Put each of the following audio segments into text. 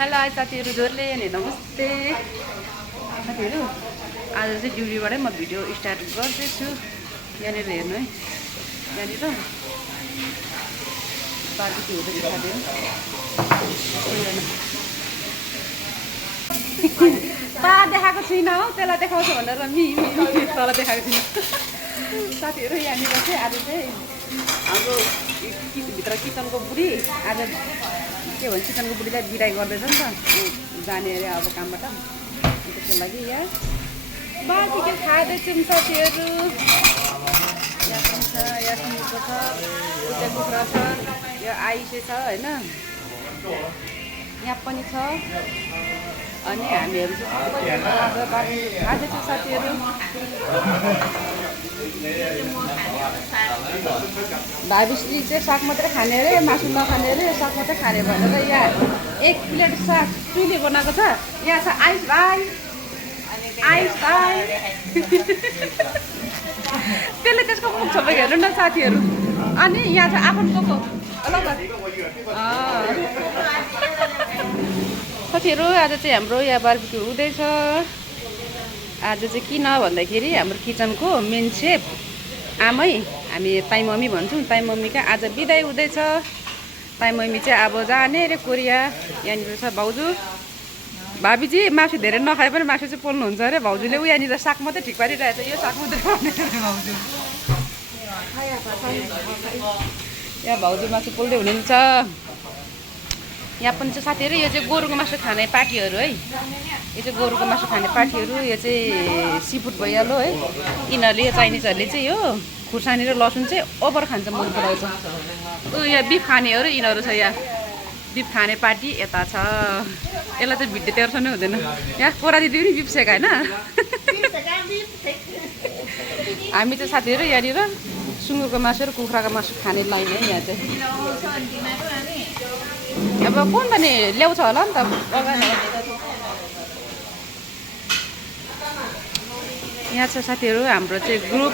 Hello साथीहरू जोरले अनि नमस्ते साथीहरू आज चाहिँ ड्युटीबाटै म भिडियो स्टार्ट गर्दैछु। यहाँनिर हेर्नु है, यहाँनिर बार्बिक्यू हुँदैछ साथीहरू। पा देखाएको छुइनँ हौ, त्यसलाई देखाउँछ भनेर तल देखाएको छुइनँ साथीहरू। यहाँनिर चाहिँ आज चाहिँ हाम्रो भित्र किचनको बुढी आज के भन्छ, किचनको बुढीलाई बिदाई गर्दैछ नि त, जाने अरे अब कामबाट। त्यसको लागि यहाँ बार्बिक्यू खाँदैछौँ साथीहरू। यहाँ पनि छ, यहाँ सुँगुरको छ, उता कुखुरा छ, यो आइसे छ होइन, यहाँ पनि छ। अनि हामीहरू चाहिँ आज बार्बिक्यू खाँदैछौँ साथीहरू। भाइबिसले चाहिँ साग मात्रै खाने अरे, मासु नखाने अरे, साग मात्रै खाने भनेर यहाँ 1 प्लेट साग चुली बनाएको छ। यहाँ छ आइस भाइ, आइस भाइ त्यसले त्यसको मुख छोपेको हेर्नु न साथीहरू। अनि यहाँ छ आफन्तो को साथीहरू। आज चाहिँ हाम्रो यहाँ बार्बिक्यू हुँदैछ। आज चाहिँ किन भन्दाखेरि हाम्रो किचनको मेन सेफ आमै, हामी ताई मम्मी भन्छौँ, ताई मम्मीका आज बिदाई हुँदैछ। ताई मम्मी चाहिँ अब जाने अरे कोरिया। यहाँनिर छ भाउजू, भाबीजी मासु धेरै नखाए पनि मासु चाहिँ पोल्नुहुन्छ अरे भाउजूले। ऊ यहाँनिर साग मात्रै ठिक पारिरहेछ, यो साग मात्रै खाने अरे भाउजू। यहाँ भाउजू मासु पोल्दै हुनुहुन्छ। यहाँ पनि छ साथीहरू, यो चाहिँ गोरुको मासु खाने पार्टीहरू है। यो चाहिँ गोरुको मासु खाने पार्टीहरू, यो चाहिँ सीफुड भइहाल्यो है। यिनीहरूले चाइनिजहरूले चाहिँ यो खुर्सानी र लसुन चाहिँ ओभर खान्छ, मन पराउँछ। यहाँ बिफ खानेहरू यिनीहरू छ। यहाँ बिफ खाने पार्टी यता छ। यसलाई चाहिँ भिडियो तेर्सो नै हुँदैन। यहाँ पोरा दिदी पनि बिफ सेका होइन। हामी चाहिँ साथीहरू यहाँनिर सुँगुरको मासु र कुखुराको मासु खाने लाइन है। यहाँ चाहिँ अब कुन त नि ल्याउँछ होला नि त बगान। यहाँ छ साथीहरू हाम्रो चाहिँ ग्रुप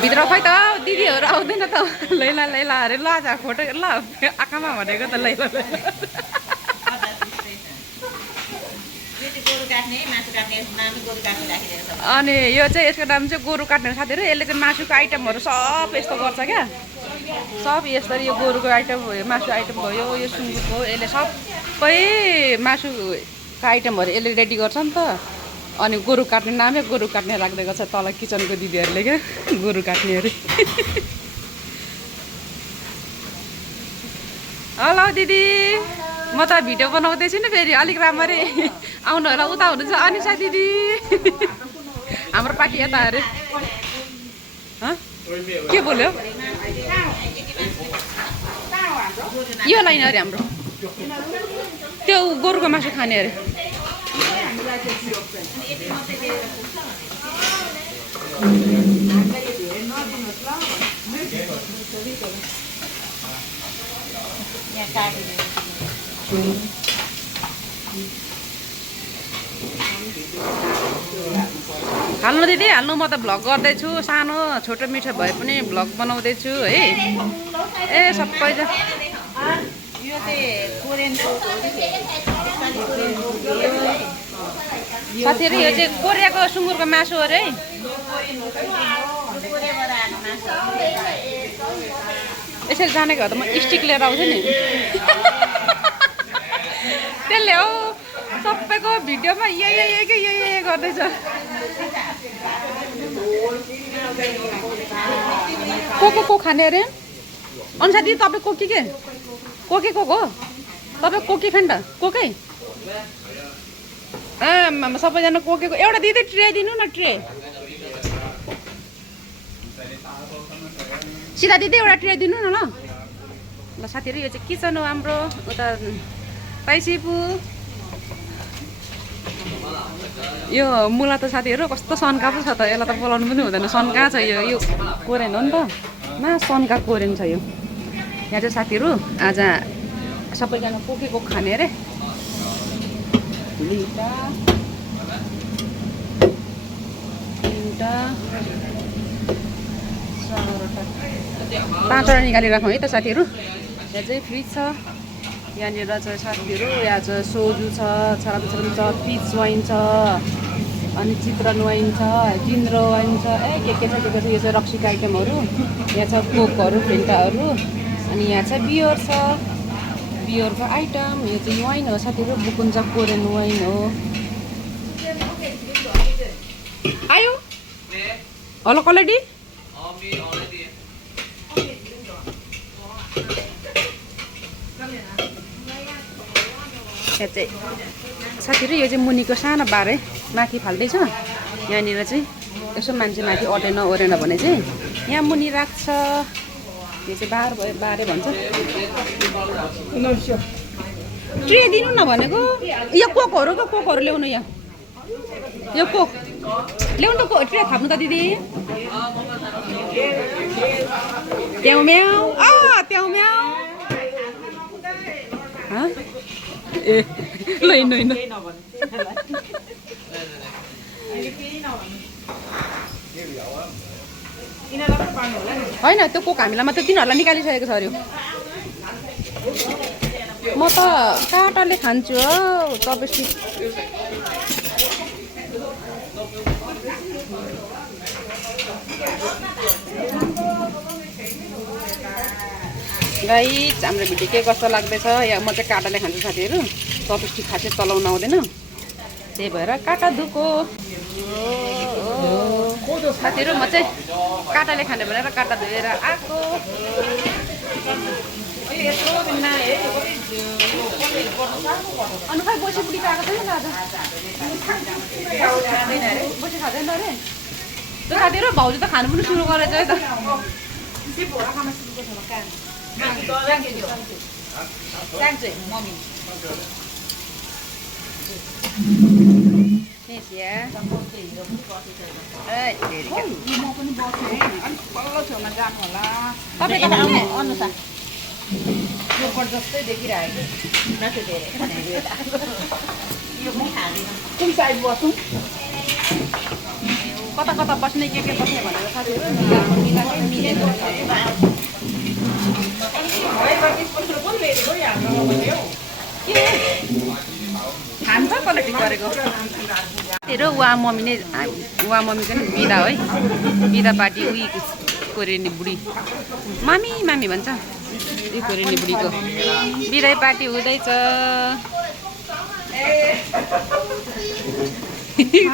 भित्र। खै त दिदीहरू आउँदैन त, लैला लैला अरे ल आज फोटो ल आँखामा भनेको त लैला लैला। अनि यो चाहिँ यसको नाम चाहिँ गोरु काट्ने साथीहरू। यसले चाहिँ मासुको आइटमहरू सब यस्तो गर्छ क्या, सब यसरी। यो गोरुको आइटम भयो, मासु आइटम भयो, यो सुँगुरको, यसले सबै मासुको आइटमहरू यसले रेडी गर्छ नि त। अनि गोरु काट्ने नामै गोरु काट्ने राखिदिएको छ तल किचनको दिदीहरूले क्या, गोरु काट्ने अरे। हेलो दिदी, म त भिडियो बनाउँदैछु नि, फेरि अलिक राम्ररी आउनु होला। उता हुनुहुन्छ अनिसा दिदी, हाम्रो पार्टी यता अरे। के बोल्यो यो लाइन अरे हाम्रो, त्यो गोरुको मासु खाने अरे। हाल्नु दिदी, हाल्नु। म त भ्लग गर्दैछु, सानो छोटो मिठो भए पनि भ्लग बनाउँदैछु है। ए सबैजना यो चाहिँ साथीहरू, यो चाहिँ कोरियाको सुँगुरको मासु अरे है। यसरी जानेको हो त म स्टिक लिएर आउँछु नि। त्यसले हो सबैको भिडियोमा यही गर्दैछ। को खाने अरे अनुसा दिदी, तपाईँ कोकी के कोकी को हो तपाईँ? कोकी फेन्ट कोकै सबैजना कोकेको एउटा दिदी ट्रे दिनु न, ट्रे सिधा दिदी एउटा ट्रे दिनु न ल। ल साथीहरू, यो चाहिँ किचन हो हाम्रो। उता पाइसिपु यो मुला त साथीहरू कस्तो सन्का पो छ त, यसलाई त बोलाउनु पनि हुँदैन। सन्का छ यो कोरेन हो नि त, न सन्का कोरेन छ यो। यहाँ चाहिँ साथीहरू आज सबैजना कोकेको खाने अरे। 5वटा निकालिराखौँ है त साथीहरू। यहाँ चाहिँ फ्रिज छ, यहाँनिर छ साथीहरू यहाँ छ सोजु छ छराम छ पिच वाइन छ अनि चित्रण वाइन छ जिन्द्रो वाइन छ के छ यो चाहिँ रक्सीको आइटमहरू यहाँ छ कोकहरू फेन्टाहरू अनि यहाँ छ बियर छ बियरको आइटम यो चाहिँ वाइन हो साथीहरू बुकुन्ज कोरियन वाइन हो आयो हेलो क्वालिटी यहाँ चाहिँ साथीहरू यो चाहिँ मुनिको सानो बारे माथि फाल्दैछ यहाँनिर चाहिँ यसो मान्छे माथि अटेन ओरेन भने चाहिँ यहाँ मुनि राख्छ यो चाहिँ बारे भन्छ ट्रे दिनु न भनेको यो कोकहरू ल्याउनु यो कोक ल्याउनु त ट्रे थाप्नु त दिदी ट्याउ म्याउ ए ल हिँड्नु होइन त्यो कोक हामीलाई मात्रै तिनीहरूलाई निकालिसकेको छ अरे म त काँटाले खान्छु हो चपेस्टिक गाइस हाम्रो भिडियो के कस्तो लाग्दैछ या म चाहिँ काँटाले खान्छु साथीहरू चपस्टिक खासै चलाउन आउँदैन त्यही भएर काँटा धुको साथीहरू म चाहिँ काँटाले खाने भनेर काँटा धोएर आएको अनि खै बसी बुढी आएको छैन आज बसी खाँदैन अरे त्यो साथीहरू भाउजू त खानु पनि सुरु गरेछ है त जस्तै देखिरहेको कता कता बस्ने के बस्ने भनेर साथीहरू खान्छ क्वालिटी गरेको तेरो उहाँ मम्मी नै उहाँ मम्मीको नि बिदा है बिदा पार्टी उही कोरेनी बुढी मामी भन्छ उही कोरेनी बुढीको बिदाई पार्टी हुँदैछ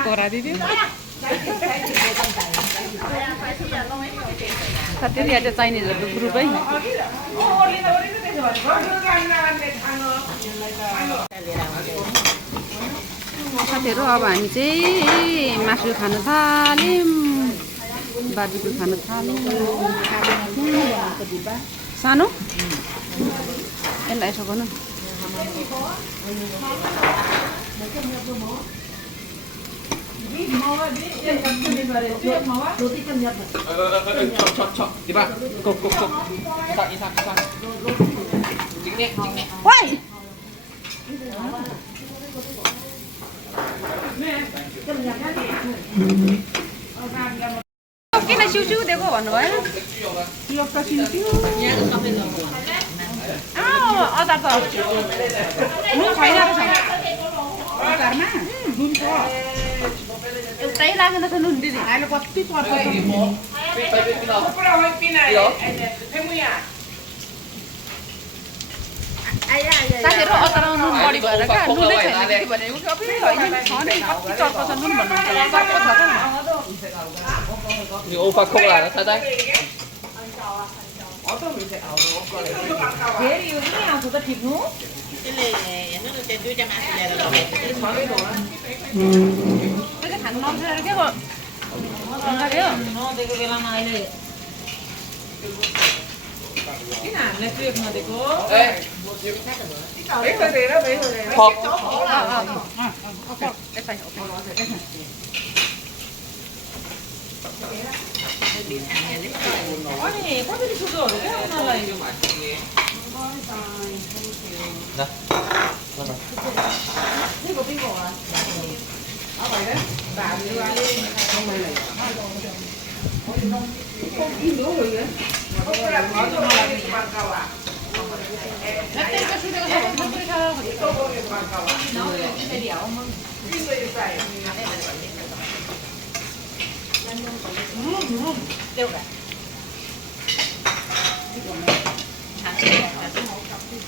कोरा दिदी साथीहरू यहाँ चाहिँ चाइनिजहरूको ग्रुप है साथीहरू अब हामी चाहिँ मासु खानु थाल्यौँ बार्बिक्यू खानु थाल्यौँ सानो यसलाई यसो गर्नु किन सिउ दिएको भन्नुभयो अचार त नुन छैन एउटै लागेन छ नुन दिदी अहिले कति पर्छ साथीहरू अचारमा नुन बढी भएर क्या नुनै छैन दिदी भनेको कति चर्को छ नुन भन्नु चर्को छ खानु नबिसाएर के नदिएको बेलामा अहिले किन हामीलाई ट्रेक नदिएको अनि कसरी सुझाउहरू क्या उनीहरूलाई तेलको सुटेको छ भने पुरै खाएर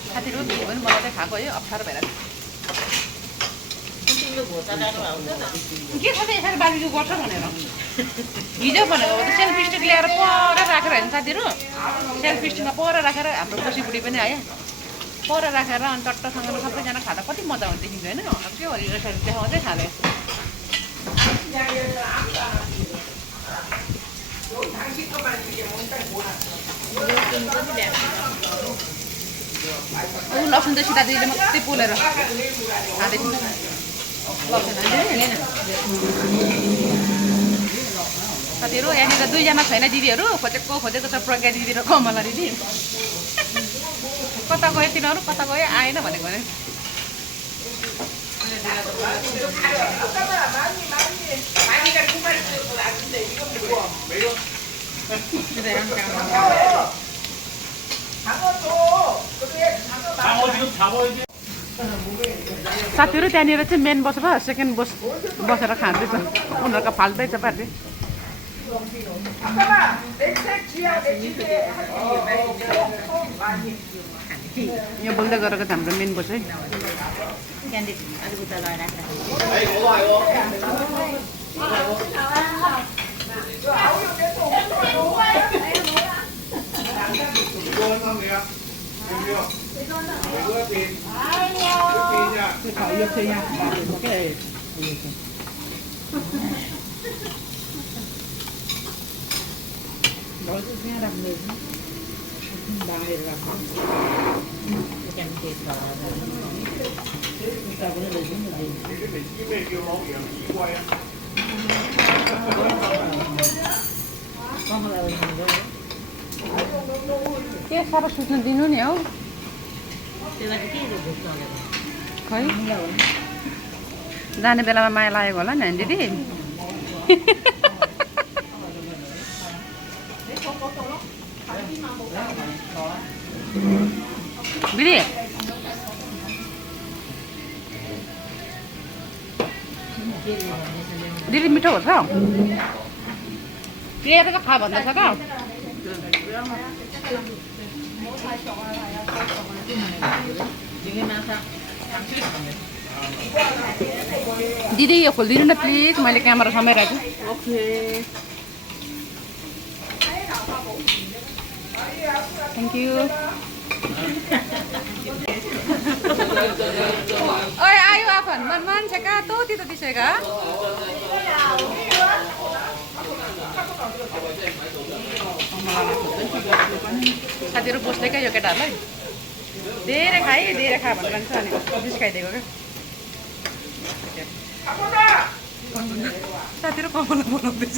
साथीहरू भिडियो पनि बनाउँदै खाएको है अप्ठ्यारो भएर के छ त यसरी बार्बिक्यु गर्छ भनेर हिजो भनेको त सेल्फी स्टिक ल्याएर पर राखेर होइन साथीहरू सेल्फी स्टिकमा पर राखेर हाम्रो खुसी बुढी पनि आयो पर राखेर अनि चट्टसँग सबैजना खाँदा कति मजा हुन्छ देखिन्छ होइन अब के हो यसरी देखाउँदै खाँदै लसुन चाहिँ सीता दिदीले मात्रै पोलेर खाँदैछ साथीहरू यहाँनिर दुईजना छैन दिदीहरू खोजेको छ प्रज्ञा दिदी र कमला दिदी कता गयो तिनीहरू कता गयो आएन भनेको भने साथीहरू त्यहाँनिर चाहिँ मेन बसेर सेकेन्ड बसेर खाँदैछ उनीहरूको फाल्दैछ पार्टी यहाँ बोल्दै गरेको त हाम्रो मेन बस है के साह्रो सुत्न दिनु नि हौ खै जाने बेलामा माया लागेको होला नि दिदी बिडी दिदी मिठो हो छ प्रिया त खा भन्दैछ त दिदी यो खोलिदिनु न प्लिज मैले क्यामेरा समाइरहेको छु ओके थ्याङ्क यू ओए आयो आपण मान्छे का तो तिथं दिसे का साथीहरू बस्दै क्या यो केटाहरूलाई धेरै खा भनेर भन्छ अनि जिस्काइदिएको क्या साथीहरू कमला बनाउँदैछ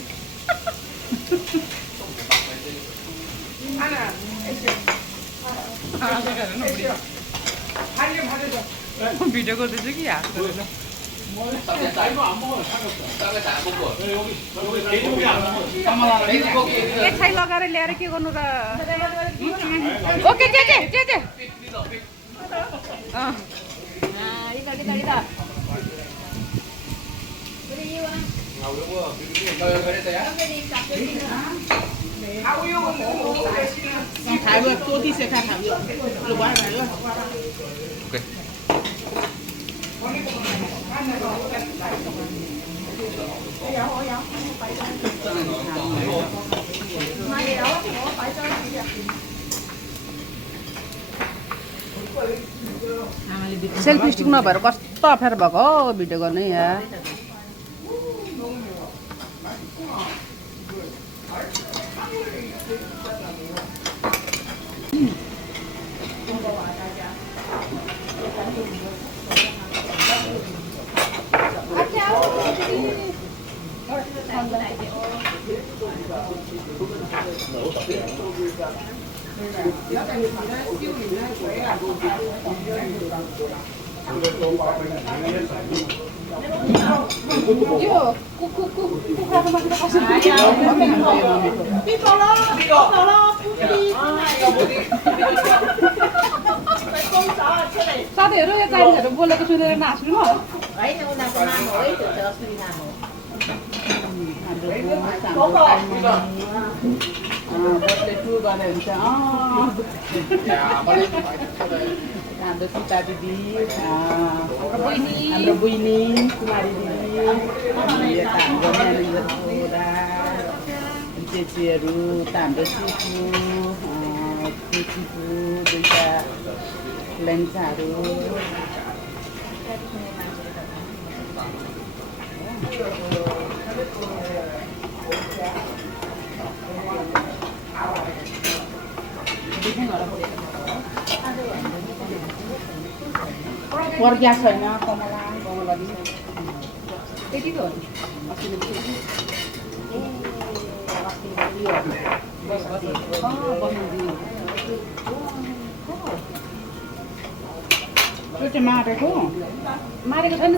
भिडियो गर्दैछु कि हाँस गरेर एकछाइ लगाएर ल्याएर के गर्नु र ओके सेल्फी स्टिक नभएर कस्तो अप्ठ्यारो भएको हो भिडियो गर्ने यहाँ साथीहरू यो चाइनिजहरू बोलेको सुनेर नाच्नु हो बसले टु गर्ने हुन्छ हाम्रो सीता दिदी हाम्रो बहिनी कुमारी दिदी यता हाम्रो म्यानेजर छोरा चेचीहरू त हाम्रो चिपु दुईवटा लेन्चाहरू वर्ग्या छैन कमला त्यति त हो त्यो चाहिँ मारेको छैन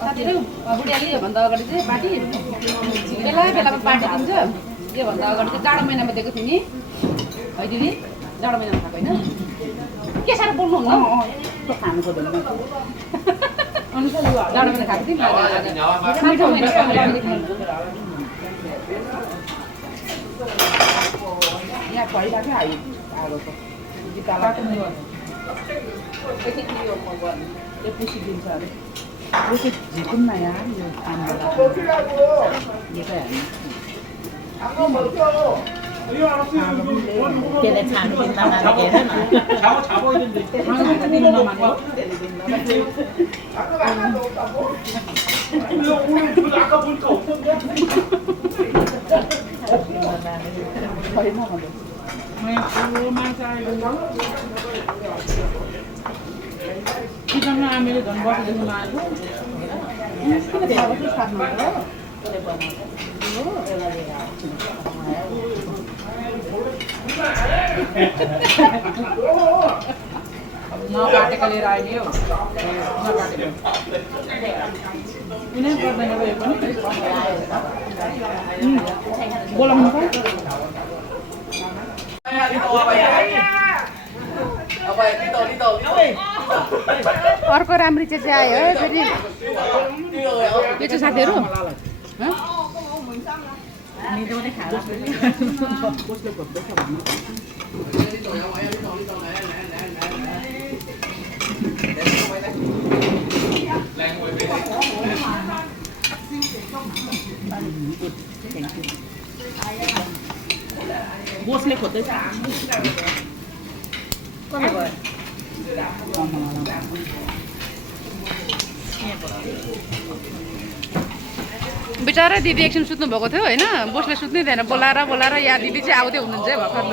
साथीहरू बुढियाली योभन्दा अगाडि चाहिँ पार्टी बेला बेलामा पार्टी दिन्छ योभन्दा अगाडि चाहिँ जाडो महिनामा दिएको थिएँ नि है दिदी जाडो महिनामा खाएको होइन के साह्रो बोल्नुहुन्न खानु पर्दैन जाडो महिना खाएको थिएँ यहाँ भइरहेको आगोको यो पुसिदिन्छ अरे यो चाहिँ झिकुम न यहाँ यो कामबाट यो चाहिँ त्यसले छानबिन नमानेको हेर न चिकनमा हामीले झन् बसेदेखि नकाटेको लिएर आइदियो कुनै गर्दैन भयो पनि बोलाउनु अर्को राम्री चाहिँ आयो है फेरि यो चाहिँ साथीहरू बोसले खोज्दैछ बिचरा दिदी एकछिन सुत्नु भएको थियो होइन बोसले सुत्नै थिएन बोलाएर या दिदी चाहिँ आउँदै हुनुहुन्छ है भर्खर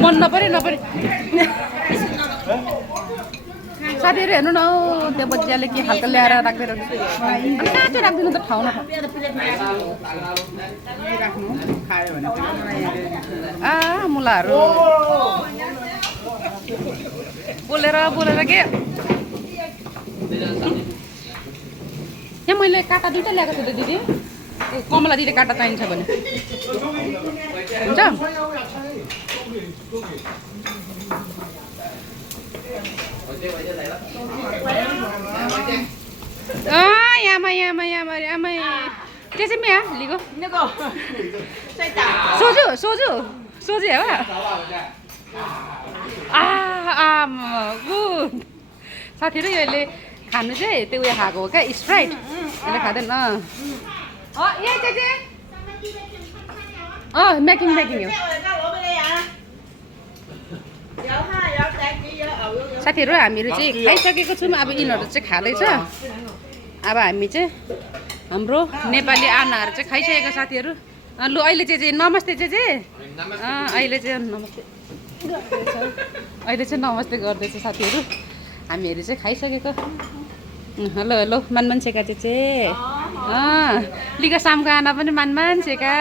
मन नपरे साथीहरू हेर्नु न त्यो बच्चाले के खालको ल्याएर राख्दै अनि कहाँ चाहिँ राखिदिनु त ठाउँ न मुलाहरू बोलेर के यहाँ मैले काँटा दुइटा ल्याएको छु त दिदी कमला दिदी काँटा चाहिन्छ भने हुन्छ यामा त्यो चाहिँ म्या लिएको सोझु है वा साथीहरू यसले खानु चाहिँ त्यो उयो खाएको हो क्या स्प्राइट यसले खाँदैन मेकिङ हो साथीहरू हामीहरू चाहिँ खाइसकेको छौँ अब यिनीहरू चाहिँ खाँदैछ अब हामी चाहिँ हाम्रो नेपाली आनाहरू चाहिँ खाइसकेको साथीहरू लु अहिले चाहिँ नमस्ते चाहिँ अहिले चाहिँ नमस्ते गर्दैछ साथीहरू हामीहरू चाहिँ खाइसकेको हेलो मानमान सेका चाहिँ लिगा सामको आना पनि मानमान सेका